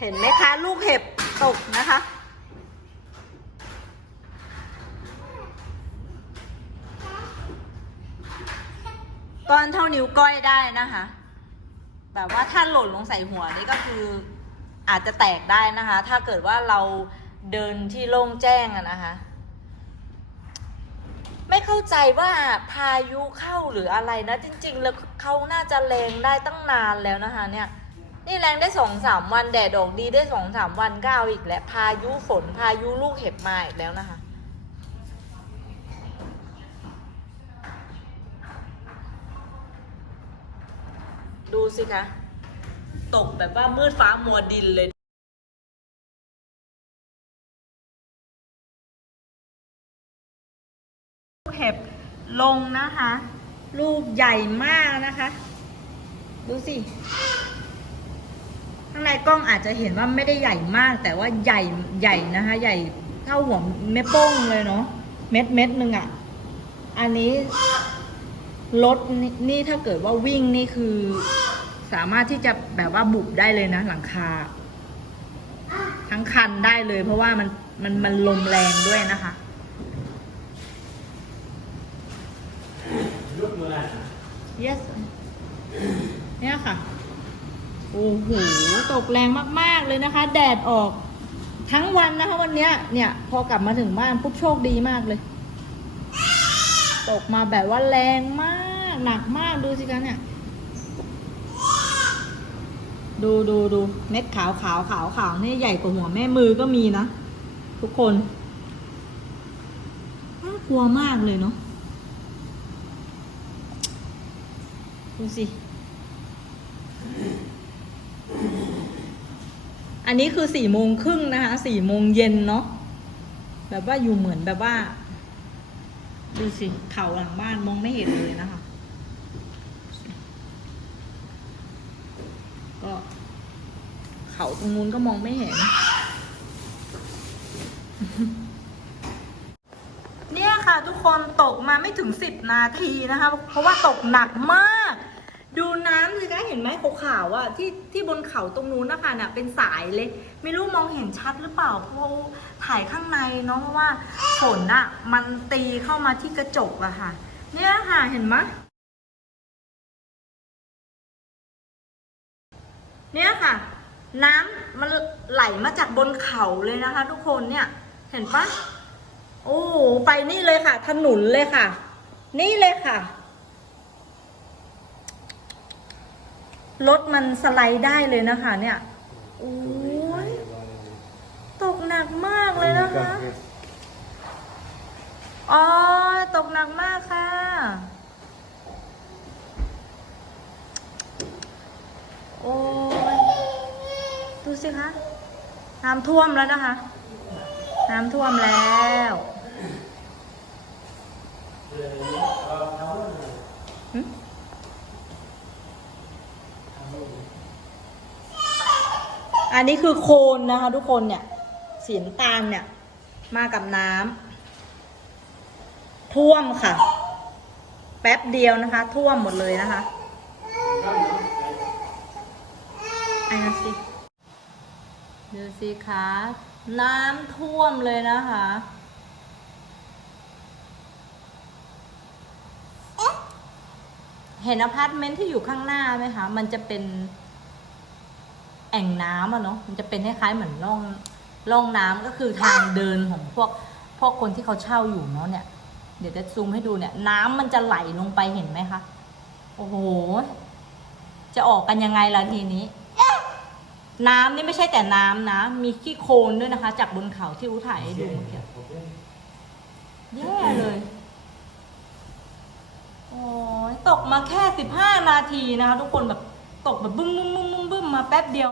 เห็นไหมคะลูกเห็บตกนะคะ ก้อนเท่านิ้วก้อยได้นะคะ แบบว่าถ้าหล่นลงใส่หัวนี่ก็คืออาจจะแตกได้นะคะ ถ้าเกิดว่าเราเดินที่โล่งแจ้งอะนะคะ ไม่เข้าใจว่าพายุเข้าหรืออะไรนะ จริง ๆ แล้วเขาน่าจะแรงได้ตั้งนานแล้วนะคะเนี่ย นี่แรงได้สองสามวันแดดออกดีได้สองสามวันก็เอาอีกแล้วพายุฝนพายุลูกเห็บมาอีกแล้วนะคะ ดูสิคะ ตกแบบว่ามืดฟ้ามัวดินเลยลูกเห็บลงนะคะ ลูกใหญ่มากนะคะ ดูสิ ข้างในกล้องอาจจะเห็นว่าไม่ได้ใหญ่มาก แต่ว่าใหญ่ใหญ่นะคะ ใหญ่เท่าหัวเม็ดโป้งเลยเนาะเม็ดเม็ดหนึ่งอะ่ะ อันนี้รถนี่นี่ถ้าเกิดว่าวิ่งนี่คือสามารถที่จะแบบว่าบุบได้เลยนะหลังคา ทั้งคันได้เลย เพราะว่ามันมันมันลมแรงด้วยนะคะ yes เนี่ยค่ะ โอ้โหตกแรงมาก ๆ เลยนะคะ แดดออกทั้งวันนะคะวันเนี้ยเนี่ยพอกลับมาถึงบ้านปุ๊บโชคดีมากเลย ตกมาแบบว่าแรงมากหนักมากดูสิคะเนี่ย ดูดูดูเม็ดขาวขาวขาวขาวนี่ใหญ่กว่าหัวแม่มือก็มีนะ ทุกคนน่ากลัวมากเลยเนาะดูสิ อันนี้คือสี่โมงครึ่งนะคะสี่โมงเย็นเนาะแบบว่าอยู่เหมือนแบบว่า ดูสิเขาหลังบ้านมองไม่เห็นเลยนะคะ ก็เขาตรงนู้นก็มองไม่เห็น เนี่ยค่ะทุกคนตกมาไม่ถึงสิบนาทีนะคะ เพราะว่าตกหนักมาก ดูน้ำสิคะเห็นไหมขาวๆอะที่ที่บนเขาตรงนู้นนะคะเนี่ยเป็นสายเลย ไม่รู้มองเห็นชัดหรือเปล่าเพราะว่าถ่ายข้างในเนาะเพราะว่าฝนอะมันตีเข้ามาที่กระจกอะค่ะ เนี่ยค่ะเห็นไหมเนี่ยค่ะ น้ำมันไหลมาจากบนเขาเลยนะคะ ทุกคนเนี่ย เห็นปะโอ้ไปนี่เลยค่ะ ถนนเลยค่ะ นี่เลยค่ะ รถมันสไลด์ได้เลยนะคะเนี่ยโอ้ยตกหนักมากเลยนะคะ อ๋อ ตกหนักมากค่ะ โอ้ย ดูสิคะ น้ำท่วมแล้วนะคะ น้ำท่วมแล้วหึ อันนี้คือโคนนะคะ ทุกคนเนี่ยสีน้ำตาลเนี่ย มากับน้ำท่วมค่ะ แป๊บเดียวนะคะ ท่วมหมดเลยนะคะไอ้นั่นสิดูสิคะน้ำท่วมเลยนะคะเห็นอพาร์ตเมนต์ที่อยู่ข้างหน้าไหมคะ มันจะเป็น อ่งน้ำอะเนาะมันจะเป็นคล้ายๆเหมือนร่องร่องน้ำก็คือทางเดินของพวกพวกคนที่เขาเช่าอยู่เนาะเนี่ย เดี๋ยวจะซูมให้ดูเนี่ย น้ำมันจะไหลลงไปเห็นไหมคะโอ้โหจะออกกันยังไงล่ะทีนี้ น้ำนี่ไม่ใช่แต่น้ำนะ มีขี้โคลนด้วยนะคะ จากบนเขาที่อูถ่ายให้ดูเมื่อกี้แย่เลยโอ้ยตกมาแค่สิบห้านาทีนะคะ ทุกคนแบบตกแบบบึ้มบึ้มบึ้มบึ้มมาแป๊บเดียว